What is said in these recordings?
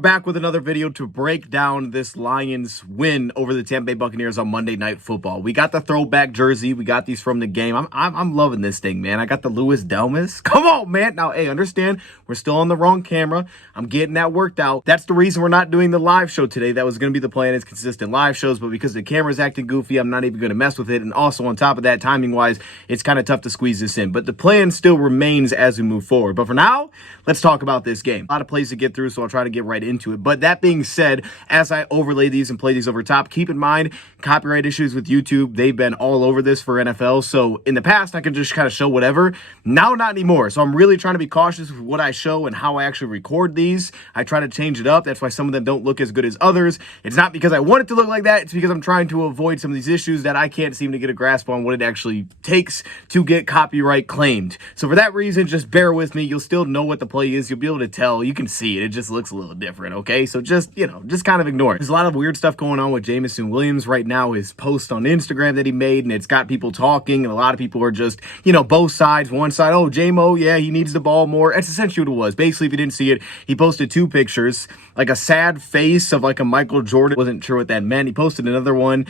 back with another video to break down this Lions win over the Tampa Bay Buccaneers on Monday Night Football. We got the throwback jersey. We got these from the game. I'm loving this thing, man. I got the Louis Delmas. Come on, man. Now, hey, understand, we're still on the wrong camera. I'm getting that worked out. That's the reason we're not doing the live show today. That was going to be the plan, is consistent live shows, but because the camera's acting goofy, I'm not even going to mess with it. And also, on top of that, timing-wise, it's kind of tough to squeeze this in. But the plan still remains as we move forward. But for now, let's talk about this game. A lot of plays to get through, so I'll try to get right into it. But that being said, as I overlay these and play these over top, keep in mind copyright issues with YouTube. They've been all over this for NFL. So in the past, I could just kind of show whatever. Now, not anymore. So I'm really trying to be cautious with what I show and how I actually record these. I try to change it up. That's why some of them don't look as good as others. It's not because I want it to look like that. It's because I'm trying to avoid some of these issues that I can't seem to get a grasp on what it actually takes to get copyright claimed. So for that reason, just bear with me. You'll still know what the play is. You'll be able to tell. You can see it. It just looks a little different, okay? So just, just kind of ignore it. There's a lot of weird stuff going on with Jameson Williams right now. His post on Instagram that he made, and it's got people talking, and a lot of people are just, both sides. One side, oh, Jamo, yeah, he needs the ball more. That's essentially what it was. Basically, if you didn't see it, he posted two pictures, like a sad face of like a Michael Jordan. Wasn't sure what that meant. He posted another one,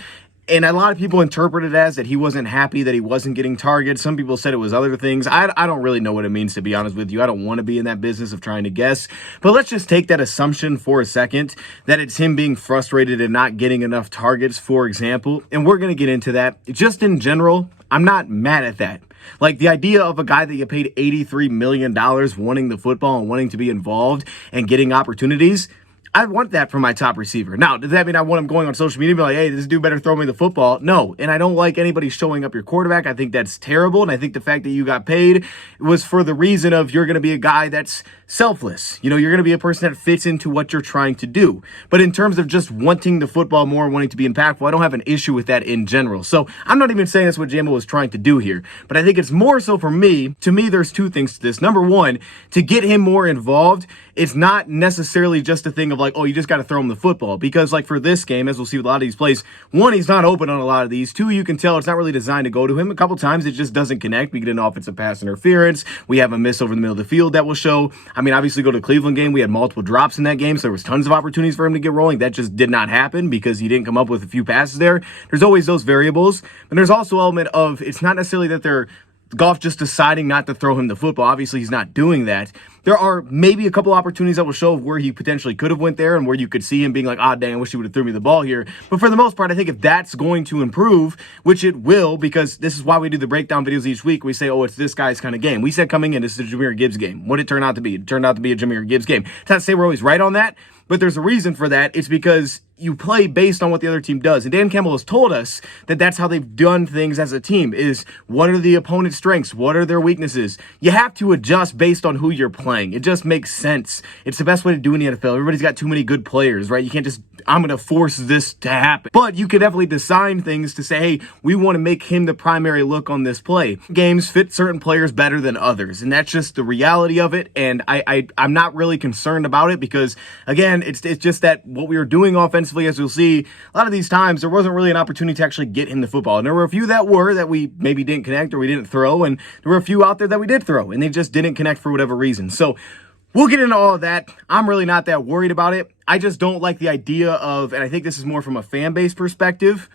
and a lot of people interpreted it as that he wasn't happy that he wasn't getting targets. Some people said it was other things. I don't really know what it means, to be honest with you. I don't want to be in that business of trying to guess. But let's just take that assumption for a second, that it's him being frustrated and not getting enough targets, for example. And we're going to get into that. Just in general, I'm not mad at that. Like, the idea of a guy that you paid $83 million wanting the football and wanting to be involved and getting opportunities, I want that from my top receiver. Now, does that mean I want him going on social media and be like, hey, this dude better throw me the football? No, and I don't like anybody showing up your quarterback. I think that's terrible, and I think the fact that you got paid was for the reason of you're going to be a guy that's selfless. You're going to be a person that fits into what you're trying to do. But in terms of just wanting the football more, wanting to be impactful, I don't have an issue with that in general. So I'm not even saying that's what Jamo was trying to do here, but I think it's more so for me. To me, there's two things to this. Number one, to get him more involved, it's not necessarily just a thing of like, oh, you just got to throw him the football. Because like for this game, as we'll see with a lot of these plays, one, he's not open on a lot of these. Two, you can tell it's not really designed to go to him. A couple times it just doesn't connect. We get an offensive pass interference. We have a miss over the middle of the field that will show. I mean, obviously go to the Cleveland game. We had multiple drops in that game, so there was tons of opportunities for him to get rolling. That just did not happen because he didn't come up with a few passes there. There's always those variables. And there's also an element of, it's not necessarily that they're Goff just deciding not to throw him the football. Obviously, he's not doing that. There are maybe a couple opportunities that will show where he potentially could have went there and where you could see him being like, ah, dang, I wish he would have threw me the ball here. But for the most part, I think if that's going to improve, which it will, because this is why we do the breakdown videos each week, we say, oh, it's this guy's kind of game. We said coming in, this is a Jahmyr Gibbs game. What did it turn out to be? It turned out to be a Jahmyr Gibbs game. It's not to say we're always right on that, but there's a reason for that. It's because you play based on what the other team does. And Dan Campbell has told us that that's how they've done things as a team, is what are the opponent's strengths? What are their weaknesses? You have to adjust based on who you're playing. It just makes sense. It's the best way to do in the NFL. Everybody's got too many good players, right? You can't just, I'm going to force this to happen. But you could definitely design things to say, hey, we want to make him the primary look on this play. Games fit certain players better than others. And that's just the reality of it. And I'm not really concerned about it because, again, it's just that what we were doing offensively, as we'll see, a lot of these times there wasn't really an opportunity to actually get him the football. And there were a few that we maybe didn't connect or we didn't throw, and there were a few out there that we did throw and they just didn't connect for whatever reason. So we'll get into all of that. I'm really not that worried about it. I just don't like the idea of, and I think this is more from a fan base perspective,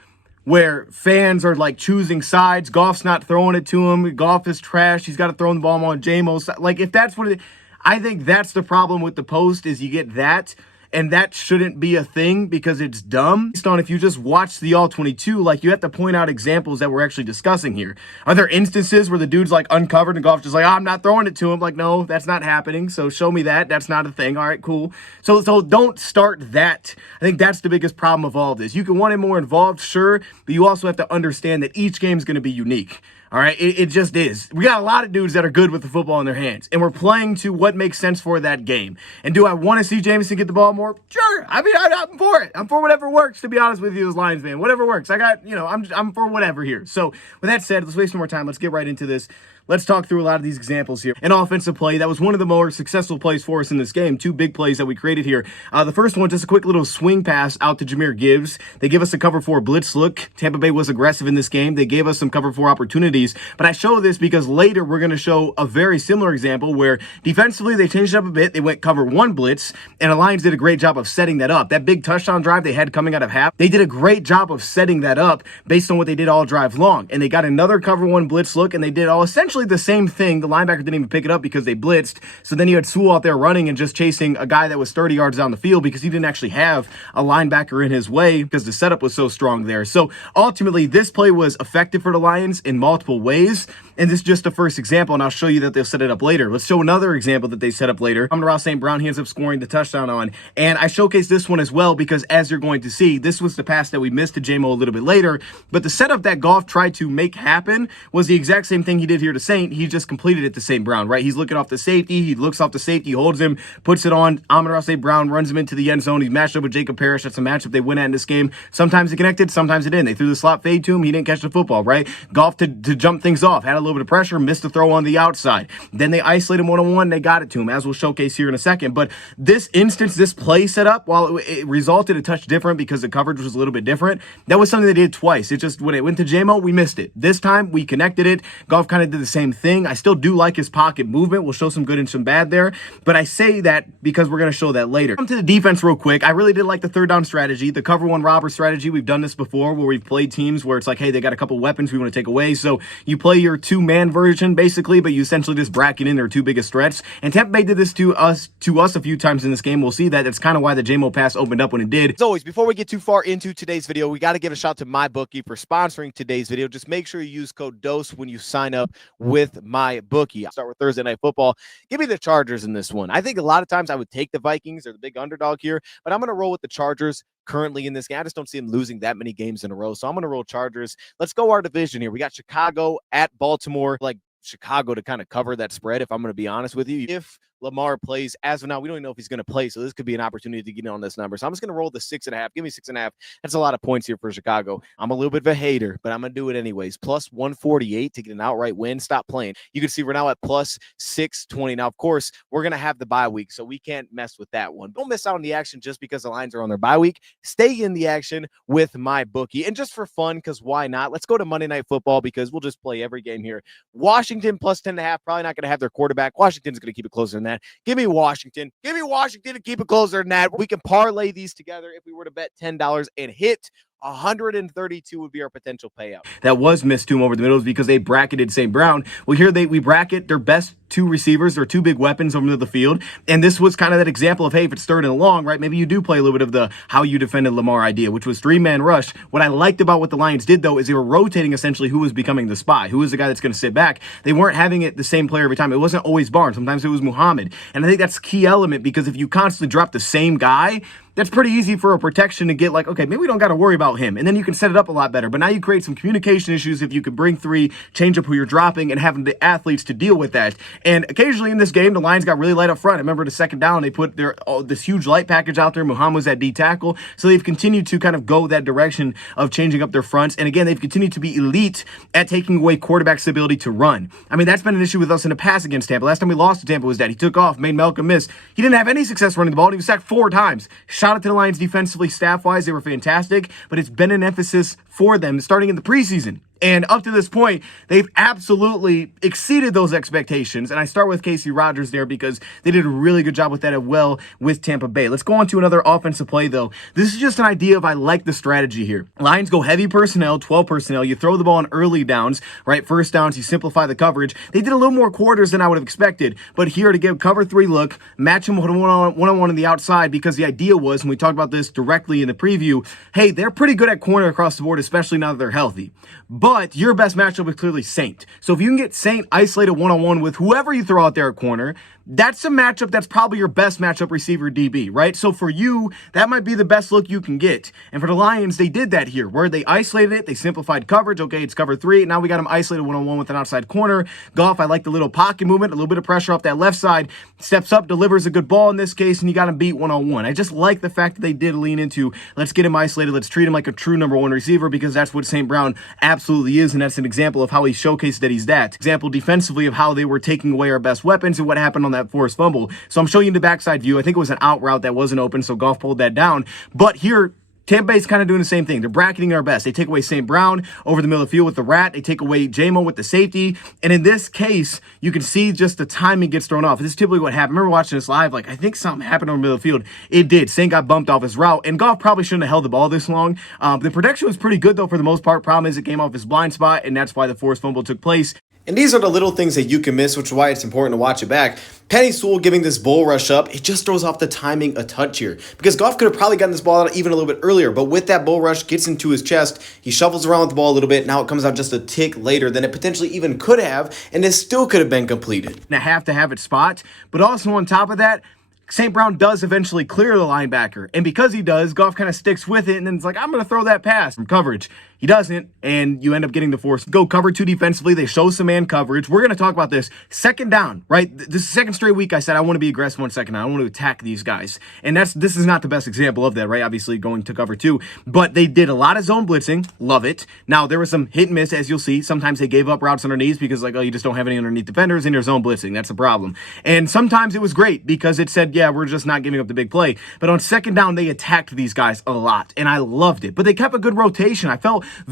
where fans are like choosing sides. Goff's not throwing it to him. Goff is trash. He's got to throw the ball on Jamo. Like, if that's what I think that's the problem with the post, is you get that. And that shouldn't be a thing because it's dumb. Based on if you just watch the All-22, like, you have to point out examples that we're actually discussing here. Are there instances where the dude's like uncovered and Goff's just like, oh, I'm not throwing it to him? Like, no, that's not happening. So show me that. That's not a thing. All right, cool. So don't start that. I think that's the biggest problem of all of this. You can want him more involved, sure, but you also have to understand that each game is going to be unique. All right, it just is. We got a lot of dudes that are good with the football in their hands, and we're playing to what makes sense for that game. And do I want to see Jameson get the ball more? Sure. I mean, I'm for it. I'm for whatever works, to be honest with you as Lions fan. Whatever works. I got, I'm for whatever here. So with that said, let's waste no more time. Let's get right into this. let's talk through a lot of these examples here. An offensive play that was one of the more successful plays for us in this game. Two big plays that we created here. The first one, just a quick little swing pass out to Jahmyr Gibbs. They give us a cover 4 blitz look. Tampa Bay was aggressive in this game. They gave us some cover 4 opportunities. But I show this because later we're going to show a very similar example where defensively they changed it up a bit. They went cover 1 blitz, and the Lions did a great job of setting that up. That big touchdown drive they had coming out of half, they did a great job of setting that up based on what they did all drive long. And they got another cover 1 blitz look, and they did all essentially the same thing. The linebacker didn't even pick it up because they blitzed. So then you had Sewell out there running and just chasing a guy that was 30 yards down the field because he didn't actually have a linebacker in his way because the setup was so strong there. So ultimately, this play was effective for the Lions in multiple ways. And this is just the first example, and I'll show you that they'll set it up later. Let's show another example that they set up later. Amon-Ra St. Brown, he ends up scoring the touchdown on. And I showcase this one as well because, as you're going to see, this was the pass that we missed to Jamo a little bit later. But the setup that Goff tried to make happen was the exact same thing he did here to Saint. He just completed it to St. Brown, right? He's looking off the safety. He looks off the safety, holds him, puts it on. Amon-Ra St. Brown runs him into the end zone. He's matched up with Jacob Parrish. That's a matchup they win at in this game. Sometimes it connected, sometimes it didn't. They threw the slot fade to him. He didn't catch the football, right? Goff to jump things off, had a little bit of pressure, missed the throw on the outside. Then they isolated him one-on-one. They got it to him, as we'll showcase here in a second. But this instance, this play setup, while it resulted a touch different because the coverage was a little bit different, that was something they did twice. It just, when it went to Jamo, we missed it. This time, we connected it. Goff kind of did the same thing. I still do like his pocket movement. We'll show some good and some bad there. But I say that because we're going to show that later. Come to the defense real quick. I really did like the third down strategy, the cover 1 robber strategy. We've done this before where we've played teams where it's like, hey, they got a couple weapons we want to take away. So you play your 2-man version, basically, but you essentially just bracket in their 2 biggest threats. And Tampa Bay did this to us a few times in this game. We'll see that. That's kind of why the Jamo pass opened up when it did. As always, before we get too far into today's video, we got to give a shout out to MyBookie for sponsoring today's video. Just make sure you use code DOSE when you sign up with MyBookie. I'll start with Thursday Night Football. Give me the Chargers in this one. I think a lot of times I would take the Vikings or the big underdog here, but I'm going to roll with the Chargers currently in this game. I just don't see them losing that many games in a row. So I'm going to roll Chargers. Let's go our division here. We got Chicago at Baltimore. Like Chicago to kind of cover that spread, if I'm going to be honest with you. If Lamar plays, as of now, we don't even know if he's going to play, so this could be an opportunity to get in on this number. So I'm just going to roll the 6.5. Give me 6.5. That's a lot of points here for Chicago. I'm a little bit of a hater, but I'm going to do it anyways. Plus 148 to get an outright win. Stop playing. You can see we're now at plus 620. Now, of course, we're going to have the bye week, so we can't mess with that one. Don't miss out on the action just because the Lions are on their bye week. Stay in the action with MyBookie. And just for fun, because why not? Let's go to Monday Night Football because we'll just play every game here. Washington plus 10.5. Probably not going to have their quarterback. Washington's going to keep it closer than that. Give me Washington. Give me Washington to keep it closer than that. We can parlay these together if we were to bet $10 and hit 132 would be our potential payout. That was missed to him over the middle because they bracketed St. Brown. Well, here we bracket their best 2 receivers, their 2 big weapons over the middle of the field. And this was kind of that example of, hey, if it's third and long, right, maybe you do play a little bit of the how you defended Lamar idea, which was 3-man rush. What I liked about what the Lions did, though, is they were rotating essentially who was becoming the spy, who was the guy that's going to sit back. They weren't having it the same player every time. It wasn't always Barnes. Sometimes it was Muhammad. And I think that's a key element because if you constantly drop the same guy, that's pretty easy for a protection to get like, okay, maybe we don't got to worry about him. And then you can set it up a lot better. But now you create some communication issues if you could bring 3, change up who you're dropping, and having the athletes to deal with that. And occasionally in this game, the Lions got really light up front. I remember the second down, they put this huge light package out there. Muhammad was at D tackle. So they've continued to kind of go that direction of changing up their fronts. And again, they've continued to be elite at taking away quarterback's ability to run. I mean, that's been an issue with us in the pass against Tampa. Last time we lost to Tampa was that he took off, made Malcolm miss. He didn't have any success running the ball. He was sacked 4 times. Shout out to the Lions defensively, staff-wise. They were fantastic, but it's been an emphasis for them starting in the preseason. And up to this point, they've absolutely exceeded those expectations. And I start with Casey Rogers there because they did a really good job with that as well with Tampa Bay. Let's go on to another offensive play, though. This is just an idea of I like the strategy here. Lions go heavy personnel, 12 personnel. You throw the ball on early downs, right? First downs, you simplify the coverage. They did a little more quarters than I would have expected. But here to give cover 3 look, match them one-on-one on the outside because the idea was, and we talked about this directly in the preview, hey, they're pretty good at corner across the board, especially now that they're healthy. But your best matchup is clearly Saint. So if you can get Saint isolated one-on-one with whoever you throw out there at corner, that's a matchup that's probably your best matchup receiver DB, right? So for you, that might be the best look you can get. And for the Lions, they did that here, where they isolated it, they simplified coverage. Okay, it's cover 3. Now we got him isolated one-on-one with an outside corner. Goff, I like the little pocket movement, a little bit of pressure off that left side, steps up, delivers a good ball in this case, and you got him beat one-on-one. I just like the fact that they did lean into, let's get him isolated, let's treat him like a true number 1 receiver, because that's what St. Brown absolutely is, and that's an example of how he showcased that he's that. Example defensively of how they were taking away our best weapons and what happened on that forced fumble. So I'm showing you the backside view. I think it was an out route that wasn't open, so Goff pulled that down. But here, Tampa Bay's kind of doing the same thing. They're bracketing our best. They take away St. Brown over the middle of the field with the rat. They take away Jamo with the safety. And in this case, you can see just the timing gets thrown off. This is typically what happened. I remember watching this live, like, I think something happened over the middle of the field. It did. Saint got bumped off his route, and Goff probably shouldn't have held the ball this long. The protection was pretty good, though, for the most part. Problem is it came off his blind spot, and that's why the forced fumble took place. And these are the little things that you can miss, which is why it's important to watch it back. Penny Sewell giving this bull rush up, it just throws off the timing a touch here. Because Goff could have probably gotten this ball out even a little bit earlier, but with that bull rush, gets into his chest, he shuffles around with the ball a little bit, now it comes out just a tick later than it potentially even could have, and it still could have been completed. And I have to have it spot, but also on top of that, St. Brown does eventually clear the linebacker, and because he does, Goff kind of sticks with it, and then it's like, I'm going to throw that pass from coverage. He doesn't, and you end up getting the force. Go cover 2 defensively. They show some man coverage. We're going to talk about this. Second down, right? This is the second straight week I said I want to be aggressive on second down. I want to attack these guys, and this is not the best example of that, right? Obviously going to cover 2, but they did a lot of zone blitzing. Love it. Now, there was some hit and miss, as you'll see. Sometimes they gave up routes underneath because, like, oh, you just don't have any underneath defenders, and you're zone blitzing. That's a problem. And sometimes it was great because it said, yeah, we're just not giving up the big play. But on second down, they attacked these guys a lot, and I loved it. But they kept a good rotation.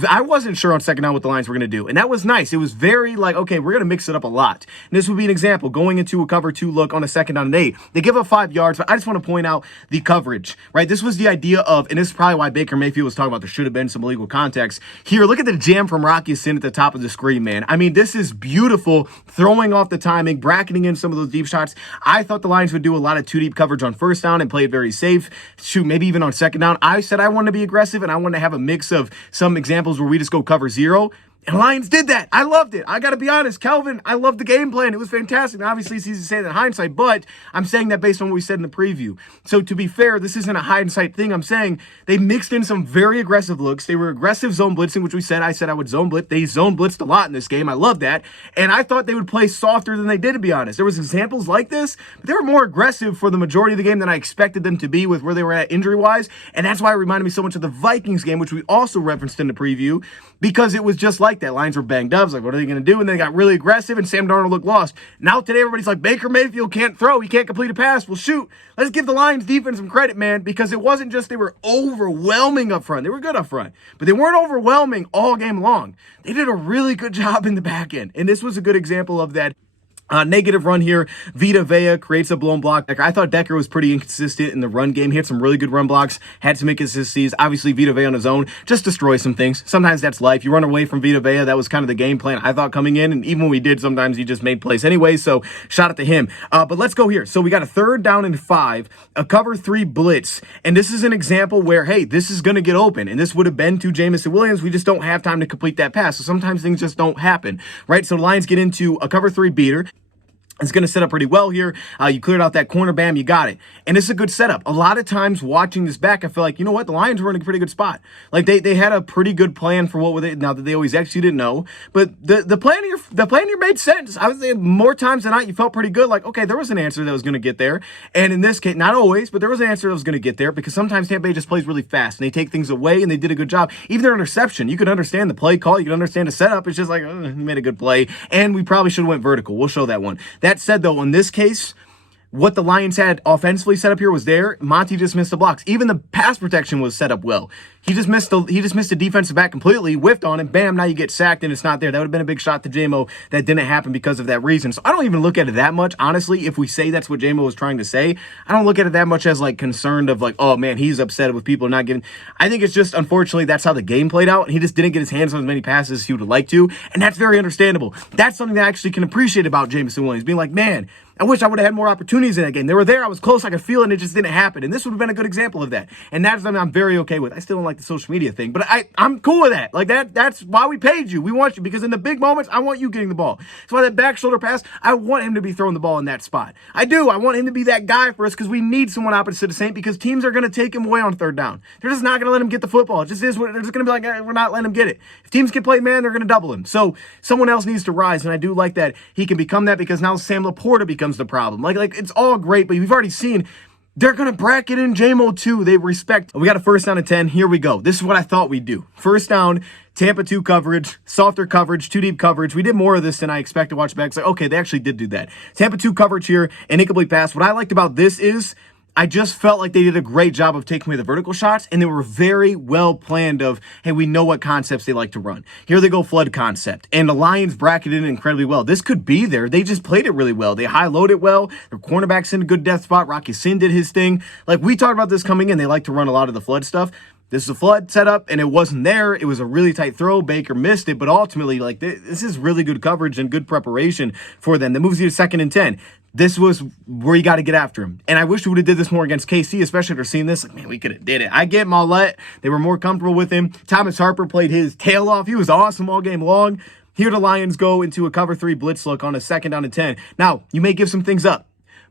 I wasn't sure on second down what the Lions were going to do, and that was nice. It was very like, okay, we're going to mix it up a lot. And this would be an example, going into a cover 2 look on a second down and 8. They give up 5 yards, but I just want to point out the coverage, right? This was the idea of, and this is probably why Baker Mayfield was talking about there should have been some illegal context. Here, look at the jam from Rocky Sin at the top of the screen, man. I mean, this is beautiful, throwing off the timing, bracketing in some of those deep shots. I thought the Lions would do a lot of 2-deep coverage on first down and play it very safe. Shoot, maybe even on second down. I said I wanted to be aggressive, and I wanted to have a mix of some examples where we just go cover 0. And Lions did that. I loved it. I got to be honest, Kelvin, I loved the game plan. It was fantastic. And obviously, it's easy to say that in hindsight, but I'm saying that based on what we said in the preview. So to be fair, this isn't a hindsight thing. I'm saying they mixed in some very aggressive looks. They were aggressive zone blitzing, which I said I would zone blitz. They zone blitzed a lot in this game. I love that. And I thought they would play softer than they did, to be honest. There was examples like this, but they were more aggressive for the majority of the game than I expected them to be with where they were at injury-wise. And that's why it reminded me so much of the Vikings game, which we also referenced in the preview, because it was just like that. Lions were banged up. It's like, what are they going to do? And they got really aggressive, and Sam Darnold looked lost. Now today, everybody's like, Baker Mayfield can't throw. He can't complete a pass. Well, shoot. Let's give the Lions defense some credit, man, because it wasn't just they were overwhelming up front. They were good up front, but they weren't overwhelming all game long. They did a really good job in the back end, and this was a good example of that. Negative run here. Vita Vea creates a blown block. I thought Decker was pretty inconsistent in the run game. He had some really good run blocks, had some inconsistencies. Obviously, Vita Vea on his own just destroys some things. Sometimes that's life. You run away from Vita Vea. That was kind of the game plan I thought coming in. And even when we did, sometimes he just made plays anyway. So shout out to him. But let's go here. So we got a 3rd down and 5, a cover 3 blitz. And this is an example where, hey, this is going to get open. And this would have been to Jameson Williams. We just don't have time to complete that pass. So sometimes things just don't happen, right? So the Lions get into a cover 3 beater. It's going to set up pretty well here. You cleared out that corner, bam, you got it. And it's a good setup. A lot of times watching this back, I feel like, you know what? The Lions were in a pretty good spot. Like they had a pretty good plan for what were they. Now that they always executed, no. But the plan here made sense. I would say more times than not, you felt pretty good. Like, okay, there was an answer that was going to get there. And in this case, not always, but there was an answer that was going to get there because sometimes Tampa Bay just plays really fast and they take things away and they did a good job. Even their interception, you could understand the play call. You could understand the setup. It's just like, he made a good play. And we probably should have went vertical. We'll show that one. That said, though, in this case, what the Lions had offensively set up here was there. Monty just missed the blocks. Even the pass protection was set up well. He just missed the defensive back completely, whiffed on it, bam, now you get sacked and it's not there. That would have been a big shot to Jamo. That didn't happen because of that reason. So I don't even look at it that much, honestly, if we say that's what Jamo was trying to say. I don't look at it that much as like concerned of like, oh man, he's upset with people not getting. I think it's just, unfortunately, that's how the game played out. He just didn't get his hands on as many passes as he would have liked to, and that's very understandable. That's something that I actually can appreciate about Jameson Williams, being like, man, I wish I would have had more opportunities in that game. They were there. I was close. I could feel it, and it just didn't happen. And this would have been a good example of that. And that's something I'm very okay with. I still don't like the social media thing, but I'm cool with that. Like that's why we paid you. We want you because in the big moments, I want you getting the ball. That's why that back shoulder pass, I want him to be throwing the ball in that spot. I do. I want him to be that guy for us because we need someone opposite of Saint because teams are going to take him away on third down. They're just not going to let him get the football. It just is what they're just going to be like, we're not letting him get it. If teams can play man, they're going to double him. So someone else needs to rise, and I do like that he can become that because now Sam Laporta becomes the problem. Like it's all great, but we've already seen they're going to bracket in Jamo too. They respect. We got a first down and 10. Here we go. This is what I thought we'd do. First down, Tampa 2 coverage, softer coverage, 2 deep coverage. We did more of this than I expected to watch back. It's like, okay, they actually did do that. Tampa 2 coverage here, an incomplete pass. What I liked about this is I just felt like they did a great job of taking away the vertical shots, and they were very well planned of, hey, we know what concepts they like to run. Here they go, flood concept. And the Lions bracketed it incredibly well. This could be there. They just played it really well. They high-load it well. Their cornerback's in a good depth spot. Rocky Sin did his thing. Like, we talked about this coming in. They like to run a lot of the flood stuff. This is a flood setup, and it wasn't there. It was a really tight throw. Baker missed it, but ultimately, like, this is really good coverage and good preparation for them. That moves you to 2nd and 10. This was where you got to get after him. And I wish we would have did this more against KC, especially after seeing this. Like, man, we could have did it. I get Mollett. They were more comfortable with him. Thomas Harper played his tail off. He was awesome all game long. Here the Lions go into a cover 3 blitz look on a 2nd down and 10. Now, you may give some things up,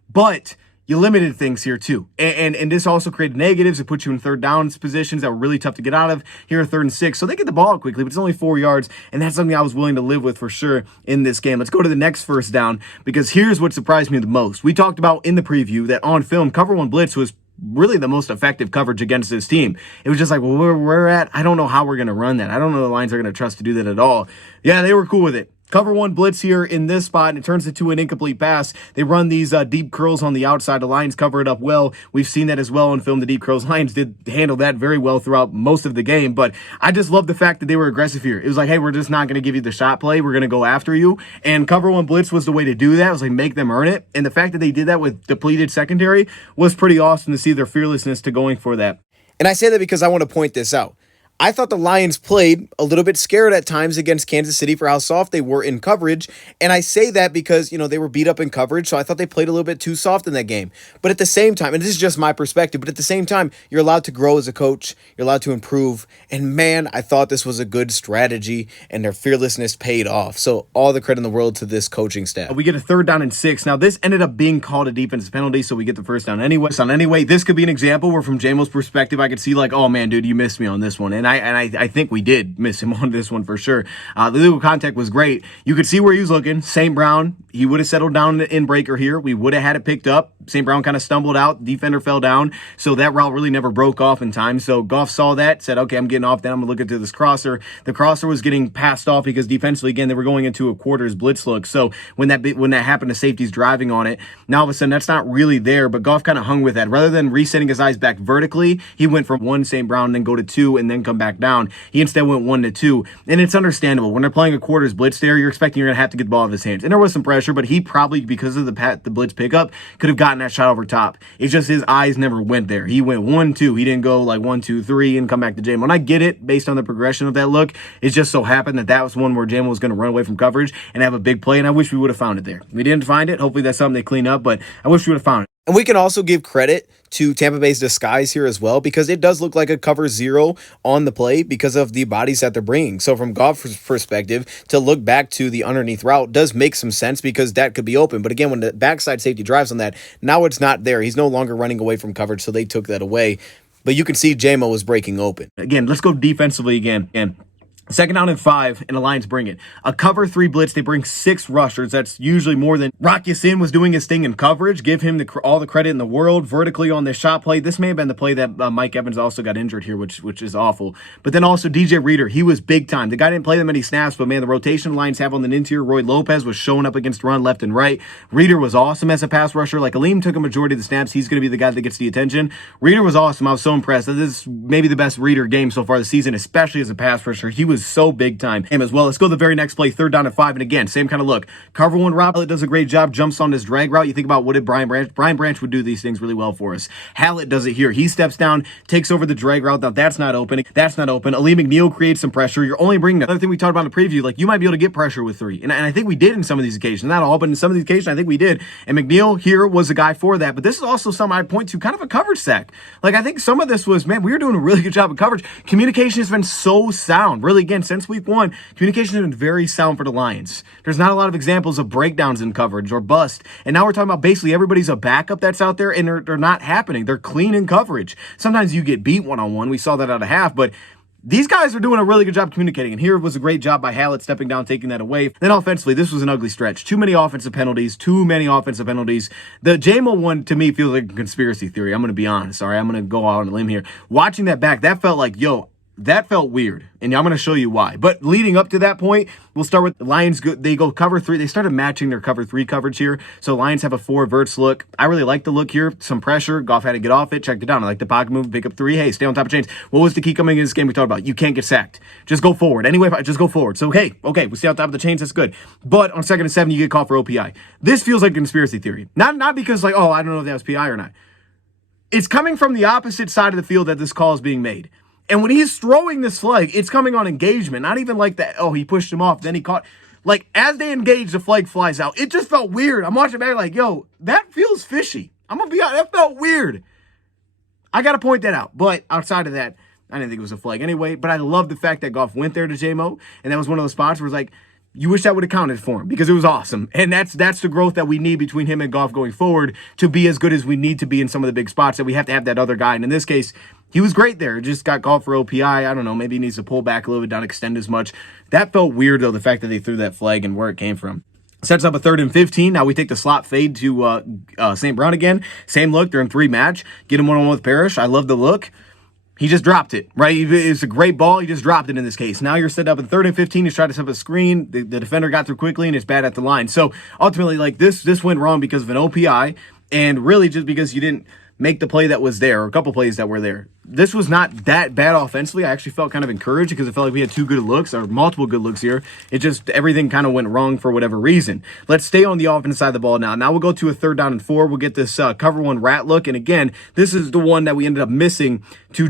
but you limited things here too. And this also created negatives. It put you in third downs positions that were really tough to get out of. Here, 3rd and 6. So they get the ball quickly, but it's only 4 yards. And that's something I was willing to live with for sure in this game. Let's go to the next first down because here's what surprised me the most. We talked about in the preview that on film, cover 1 blitz was really the most effective coverage against this team. It was just like, well, where we're at, I don't know how we're going to run that. I don't know the Lions are going to trust to do that at all. Yeah, they were cool with it. Cover 1 blitz here in this spot, and it turns into an incomplete pass. They run these deep curls on the outside. The Lions cover it up well. We've seen that as well on film, the deep curls. Lions did handle that very well throughout most of the game, but I just love the fact that they were aggressive here. It was like, hey, we're just not going to give you the shot play. We're going to go after you, and cover 1 blitz was the way to do that. It was like, make them earn it, and the fact that they did that with depleted secondary was pretty awesome to see their fearlessness to going for that. And I say that because I want to point this out. I thought the Lions played a little bit scared at times against Kansas City for how soft they were in coverage. And I say that because, they were beat up in coverage. So I thought they played a little bit too soft in that game. But at the same time, and this is just my perspective, but at the same time, you're allowed to grow as a coach. You're allowed to improve. And man, I thought this was a good strategy and their fearlessness paid off. So all the credit in the world to this coaching staff. We get a 3rd down and 6. Now this ended up being called a defensive penalty. So we get the first down anyway. This could be an example where from Jamo's perspective, I could see like, oh man, dude, you missed me on this one. And I think we did miss him on this one for sure. The legal contact was great. You could see where he was looking. St. Brown, he would have settled down in breaker here. We would have had it picked up. St. Brown kind of stumbled out. Defender fell down. So that route really never broke off in time. So Goff saw that, said, okay, I'm getting off. Then I'm going to look into this crosser. The crosser was getting passed off because defensively, again, they were going into a quarters blitz look. So when that happened, the safety's driving on it. Now all of a sudden, that's not really there. But Goff kind of hung with that. Rather than resetting his eyes back vertically, he went from 1 St. Brown, then go to 2, and then come back down. He instead went 1 to 2. And it's understandable. When they're playing a quarters blitz there, you're expecting you're going to have to get the ball out of his hands. And there was some pressure, but he probably, because of the blitz pickup, could have gotten that shot over top. It's just his eyes never went there. He went 1, 2. He didn't go like 1, 2, 3 and come back to Jamo. And I get it based on the progression of that look. It just so happened that was one where Jamo was going to run away from coverage and have a big play. And I wish we would have found it there. We didn't find it. Hopefully that's something they clean up, but I wish we would have found it. And we can also give credit to Tampa Bay's disguise here as well, because it does look like a cover 0 on the play because of the bodies that they're bringing. So from Goff's perspective, to look back to the underneath route does make some sense because that could be open. But again, when the backside safety drives on that, now it's not there. He's no longer running away from coverage, so they took that away. But you can see Jamo was breaking open. Again, let's go defensively again. 2nd down and 5, and the Lions bring it. A cover 3 blitz, they bring 6 rushers. That's usually more than Rocky Sin was doing his thing in coverage. Give him all the credit in the world vertically on this shot play. This may have been the play that Mike Evans also got injured here, which is awful. But then also DJ Reader, he was big time. The guy didn't play that many snaps, but man, the rotation the Lions have on the interior, Roy Lopez was showing up against run left and right. Reader was awesome as a pass rusher. Like Aleem took a majority of the snaps. He's going to be the guy that gets the attention. Reader was awesome. I was so impressed. This is maybe the best Reader game so far this season, especially as a pass rusher. He was was so big time. Him as well. Let's go to the very next play, 3rd down and 5. And again, same kind of look. Cover one route. Hallett does a great job, jumps on this drag route. You think about what did Brian Branch? Brian Branch would do these things really well for us. Hallett does it here. He steps down, takes over the drag route. Now that's not open. That's not open. Ali McNeil creates some pressure. You're only bringing another thing we talked about in the preview. Like, you might be able to get pressure with 3. And I think we did in some of these occasions. Not all, but in some of these occasions, I think we did. And McNeil here was a guy for that. But this is also something I point to, kind of a coverage sack. Like, I think some of this was, man, we were doing a really good job of coverage. Communication has been so sound. Really, again, since week 1, communication has been very sound for the Lions. There's not a lot of examples of breakdowns in coverage or bust. And now we're talking about basically everybody's a backup that's out there, and they're not happening. They're clean in coverage. Sometimes you get beat one-on-one. We saw that out of half, but these guys are doing a really good job communicating, and here was a great job by Hallett stepping down, taking that away. Then offensively, this was an ugly stretch. Too many offensive penalties. The Jamo one, to me, feels like a conspiracy theory. I'm going to be honest. All right, I'm going to go out on a limb here. Watching that back, that felt like, that felt weird, and I'm going to show you why. But leading up to that point, we'll start with the Lions. They go cover 3. They started matching their cover 3 coverage here. So Lions have a 4 verts look. I really like the look here. Some pressure. Goff had to get off it. Checked it down. I like the pocket move. Pick up 3. Hey, stay on top of chains. What was the key coming in this game we talked about? You can't get sacked. Just go forward. Anyway, just go forward. So, okay, we stay on top of the chains. That's good. But on 2nd and 7, you get called for OPI. This feels like a conspiracy theory. Not because, like, I don't know if that was PI or not. It's coming from the opposite side of the field that this call is being made. And when he's throwing this flag, it's coming on engagement. Not even like that, he pushed him off, then he caught. Like, as they engage, the flag flies out. It just felt weird. I'm watching back like, that feels fishy. I'm going to be honest, that felt weird. I got to point that out. But outside of that, I didn't think it was a flag anyway. But I love the fact that Goff went there to Jamo. And that was one of those spots where it's like, you wish that would have counted for him because it was awesome. And that's the growth that we need between him and Goff going forward to be as good as we need to be in some of the big spots, that we have to have that other guy. And in this case, he was great there. Just got called for OPI. I don't know. Maybe he needs to pull back a little bit, not extend as much. That felt weird, though, the fact that they threw that flag and where it came from. Sets up a 3rd and 15. Now we take the slot fade to St. Brown again. Same look. They're in 3 match. Get him one-on-one with Parrish. I love the look. He just dropped it, right? It's a great ball. He just dropped it in this case. Now you're set up in 3rd and 15. He's trying to set up a screen. The defender got through quickly, and it's bad at the line. So ultimately, like, this went wrong because of an OPI, and really just because you didn't make the play that was there, or a couple plays that were there. This was not that bad offensively. I actually felt kind of encouraged because it felt like we had 2 good looks, or multiple good looks here. It just, everything kind of went wrong for whatever reason. Let's stay on the offense side of the ball now. Now we'll go to a 3rd down and 4. We'll get this cover 1 rat look. And again, this is the one that we ended up missing.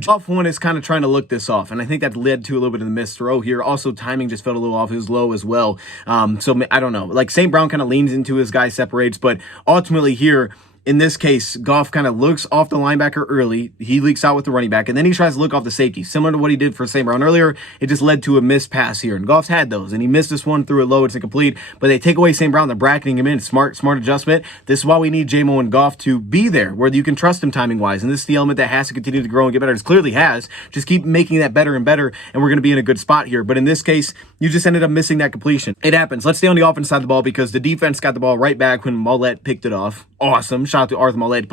Off one is kind of trying to look this off. And I think that led to a little bit of the missed throw here. Also, timing just felt a little off. It was low as well. So I don't know. Like, St. Brown kind of leans into his guy, separates. But ultimately here, in this case, Goff kind of looks off the linebacker early. He leaks out with the running back, and then he tries to look off the safety. Similar to what he did for St. Brown earlier, it just led to a missed pass here. And Goff's had those, and he missed this one, threw it low, it's incomplete. But they take away St. Brown, they're bracketing him in. Smart adjustment. This is why we need Jamo and Goff to be there, where you can trust him timing-wise. And this is the element that has to continue to grow and get better. It clearly has. Just keep making that better and better, and we're going to be in a good spot here. But in this case, you just ended up missing that completion. It happens. Let's stay on the offense side of the ball because the defense got the ball right back when Mollett picked it off. Awesome. Shout out to Arthur Mollett.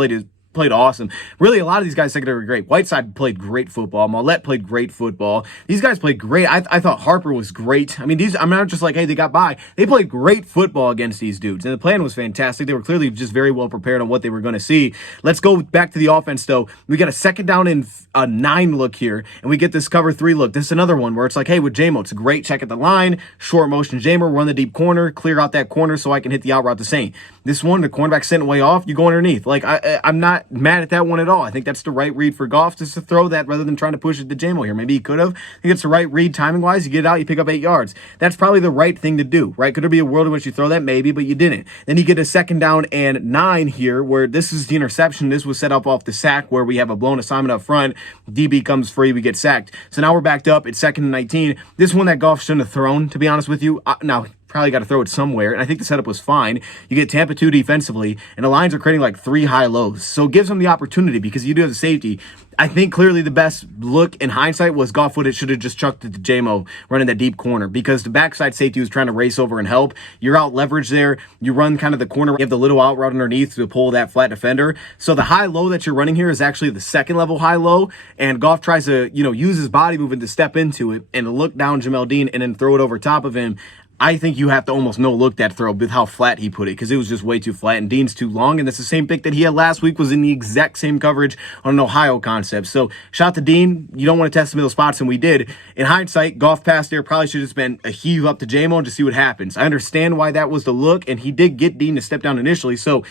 Played awesome. Really, a lot of these guys secondary were great. Whiteside played great football. Mollett played great football. These guys played great. I thought Harper was great. I mean, I'm not just like, hey, they got by. They played great football against these dudes, and the plan was fantastic. They were clearly just very well prepared on what they were going to see. Let's go back to the offense, though. We got a 2nd down and 9 look here, and we get this cover 3 look. This is another one where it's like, hey, with Jamo, it's a great check at the line, short motion Jamo, run the deep corner, clear out that corner so I can hit the out route the same. This one, the cornerback sent way off, you go underneath. Like, I'm not mad at that one at all. I think that's the right read for Goff, just to throw that rather than trying to push it to Jamo here. Maybe he could have. I think it's the right read timing-wise. You get it out, you pick up 8 yards. That's probably the right thing to do, right? Could there be a world in which you throw that? Maybe, but you didn't. Then you get a 2nd down and 9 here, where this is the interception. This was set up off the sack, where we have a blown assignment up front. DB comes free, we get sacked. So now we're backed up. It's 2nd and 19. This one that Goff shouldn't have thrown, to be honest with you. Now, probably got to throw it somewhere, and I think the setup was fine. You get Tampa 2 defensively, and the Lions are creating like 3 high lows. So it gives them the opportunity because you do have the safety. I think clearly the best look in hindsight was Goff should have just chucked it to Jamo running that deep corner because the backside safety was trying to race over and help. You're out leveraged there. You run kind of the corner. You have the little out route underneath to pull that flat defender. So the high low that you're running here is actually the 2nd level high low, and Goff tries to, use his body movement to step into it and look down Jamel Dean and then throw it over top of him. I think you have to almost no-look that throw with how flat he put it, because it was just way too flat, and Dean's too long, and that's the same pick that he had last week, was in the exact same coverage on an Ohio concept. So shout to Dean. You don't want to test the middle spots, and we did. In hindsight, Goff pass there probably should have just been a heave up to Jamo and just see what happens. I understand why that was the look, and he did get Dean to step down initially, so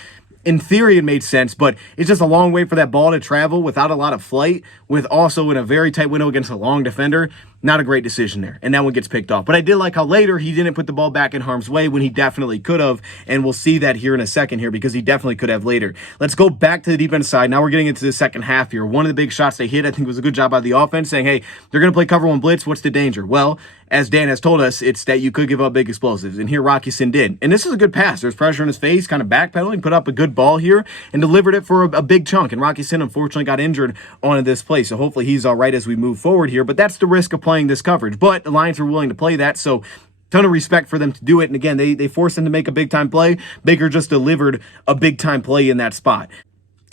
in theory, it made sense, but it's just a long way for that ball to travel without a lot of flight, with also in a very tight window against a long defender. Not a great decision there, and that one gets picked off. But I did like how later he didn't put the ball back in harm's way when he definitely could have, and we'll see that here in a second here, because he definitely could have later. Let's go back to the defense side. Now we're getting into the second half here. One of the big shots they hit, I think, was a good job by the offense, saying, hey, they're going to play cover one blitz. What's the danger? Well, as Dan has told us, it's that you could give up big explosives, and here Rocky Sin did. And this is a good pass. There's pressure in his face, kind of backpedaling, put up a good ball here, and delivered it for a big chunk. And Rocky Sin unfortunately got injured on this play, so hopefully he's all right as we move forward here. But that's the risk of playing this coverage. But the Lions were willing to play that, so ton of respect for them to do it. And again, they forced him to make a big-time play. Baker just delivered a big-time play in that spot.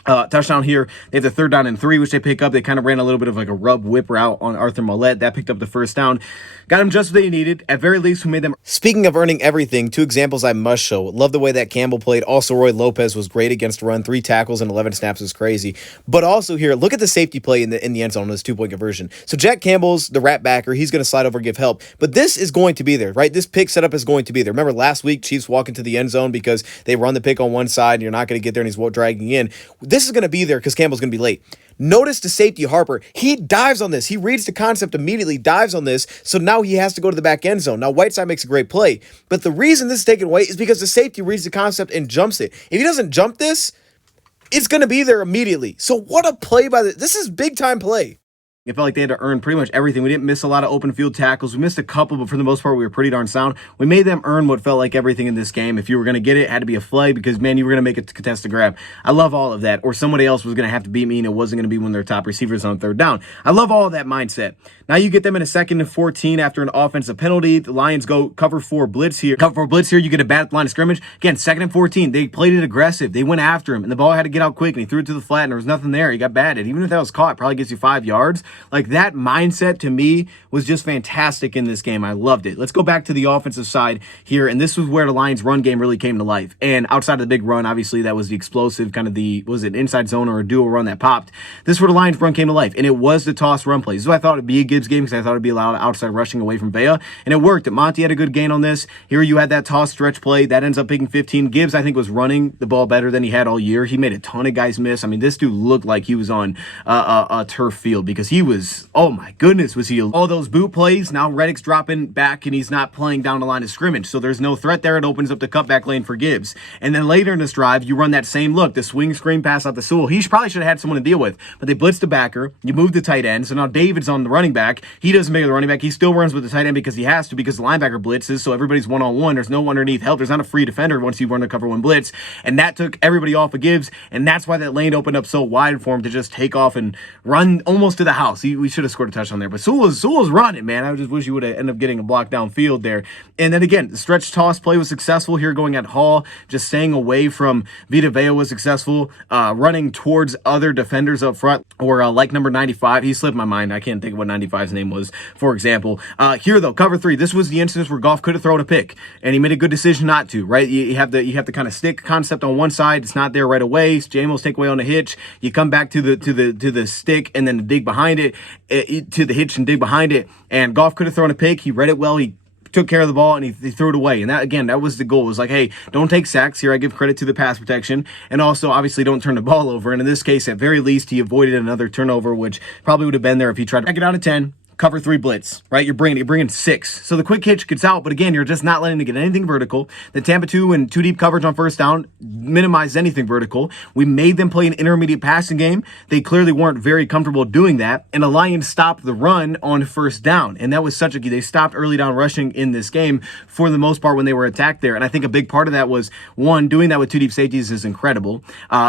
Touchdown here. They have the 3rd down and 3, which they pick up. They kind of ran a little bit of like a rub whip route on Arthur Mollett. That picked up the 1st down. Got him just what they needed. At very least, who made them. Speaking of earning everything, 2 examples I must show. Love the way that Campbell played. Also, Roy Lopez was great against the run. 3 tackles and 11 snaps is crazy. But also here, look at the safety play in the end zone on this 2-point conversion. So Jack Campbell's the rat backer. He's going to slide over and give help. But this is going to be there, right? This pick setup is going to be there. Remember last week, Chiefs walk into the end zone because they run the pick on one side and you're not going to get there and he's dragging in. This is going to be there because Campbell's going to be late. Notice the safety Harper. He dives on this. He reads the concept immediately, dives on this. So now he has to go to the back end zone. Now Whiteside makes a great play. But the reason this is taken away is because the safety reads the concept and jumps it. If he doesn't jump this, it's going to be there immediately. So what a play by this. This is big time play. It felt like they had to earn pretty much everything. We didn't miss a lot of open field tackles. We missed a couple, but for the most part, we were pretty darn sound. We made them earn what felt like everything in this game. If you were going to get it, it had to be a flag because, man, you were going to make it to contest the grab. I love all of that. Or somebody else was going to have to beat me, and it wasn't going to be one of their top receivers on 3rd down. I love all of that mindset. Now you get them in a 2nd and 14 after an offensive penalty. The Lions go cover 4 blitz here. Cover 4 blitz here. You get a bad line of scrimmage. Again, 2nd and 14. They played it aggressive. They went after him, and the ball had to get out quick, and he threw it to the flat, and there was nothing there. He got batted. Even if that was caught, it probably gets you 5 yards. Like, that mindset to me was just fantastic in this game. I loved it. Let's go back to the offensive side here, and this was where the Lions run game really came to life. And outside of the big run, obviously that was the explosive kind of was it inside zone or a dual run that popped. This is where the Lions run came to life, and it was the toss run plays. So I thought it'd be a Gibbs game because I thought it'd be a lot of outside rushing away from Vea, and it worked. Monty had a good gain on this. Here you had that toss stretch play that ends up picking 15. Gibbs, I think, was running the ball better than he had all year. He made a ton of guys miss. I mean, this dude looked like he was on a turf field because he was, oh my goodness, was he all those boot plays. Now Reddick's dropping back and he's not playing down the line of scrimmage, so there's no threat there. It opens up the cutback lane for Gibbs. And then later in this drive, you run that same look, the swing screen pass out to Sewell. He probably should have had someone to deal with, but they blitzed the backer. You move the tight end, so now David's on the running back. He doesn't make the running back. He still runs with the tight end because he has to, because the linebacker blitzes, so everybody's one-on-one. There's no underneath help. There's not a free defender once you run the cover 1 blitz, and that took everybody off of Gibbs, and that's why that lane opened up so wide for him to just take off and run almost to the house. We should have scored a touchdown there, but Sewell's running, man. I just wish you would have ended up getting a block downfield there. And then again, the stretch toss play was successful here going at Hall. Just staying away from Vita Vea was successful. Running towards other defenders up front, or like number 95. He slipped my mind. I can't think of what 95's name was, for example. Here, though, cover 3. This was the instance where Goff could have thrown a pick, and he made a good decision not to, right? You have the kind of stick concept on one side. It's not there right away. Jamo's take away on the hitch. You come back to the stick and then dig behind it, to the hitch and dig behind it. And Goff could have thrown a pick. He read it well. He took care of the ball, and he threw it away. And that, again, that was the goal. It was like, hey, don't take sacks. Here I give credit to the pass protection, and also obviously don't turn the ball over. And in this case, at very least, he avoided another turnover, which probably would have been there if he tried to back it out of 10. Cover 3 blitz, right? You're bringing 6. So the quick hitch gets out, but again, you're just not letting them get anything vertical. The Tampa 2 and 2 deep coverage on 1st down minimized anything vertical. We made them play an intermediate passing game. They clearly weren't very comfortable doing that, and the Lions stopped the run on 1st down, and that was such a key. They stopped early down rushing in this game for the most part when they were attacked there, and I think a big part of that was, one, doing that with 2 deep safeties is incredible.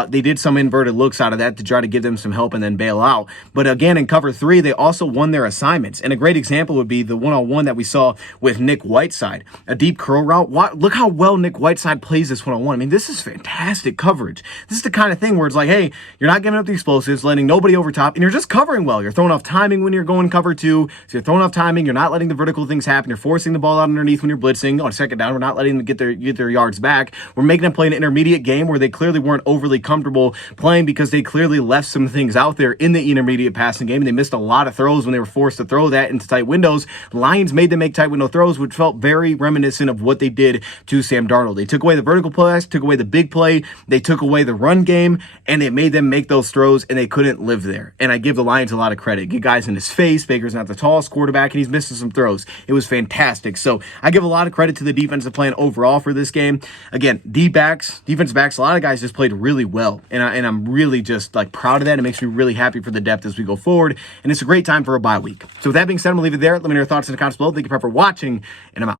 They did some inverted looks out of that to try to give them some help and then bail out. But again, in cover 3, they also won their assignment. assignments. And a great example would be the one-on-one that we saw with Nick Whiteside, a deep curl route. Look how well Nick Whiteside plays this one-on-one. I mean, this is fantastic coverage. This is the kind of thing where it's like, hey, you're not giving up the explosives, letting nobody overtop, and you're just covering well. You're throwing off timing when you're going cover two. So you're throwing off timing. You're not letting the vertical things happen. You're forcing the ball out underneath when you're blitzing. On second down, we're not letting them get their yards back. We're making them play an intermediate game where they clearly weren't overly comfortable playing because they clearly left some things out there in the intermediate passing game. They missed a lot of throws when they were forced to throw that into tight windows. Lions made them make tight window throws, which felt very reminiscent of what they did to Sam Darnold. They took away the vertical plays, took away the big play, they took away the run game, and it made them make those throws, and they couldn't live there. And I give the Lions a lot of credit. Get guys in his face. Baker's not the tallest quarterback, and he's missing some throws. It was fantastic. So I give a lot of credit to the defensive plan overall for this game. Again, defensive backs, a lot of guys just played really well, and I'm really just like proud of that. It makes me really happy for the depth as we go forward, and it's a great time for a bye week. So with that being said, I'm going to leave it there. Let me know your thoughts in the comments below. Thank you for watching, and I'm out.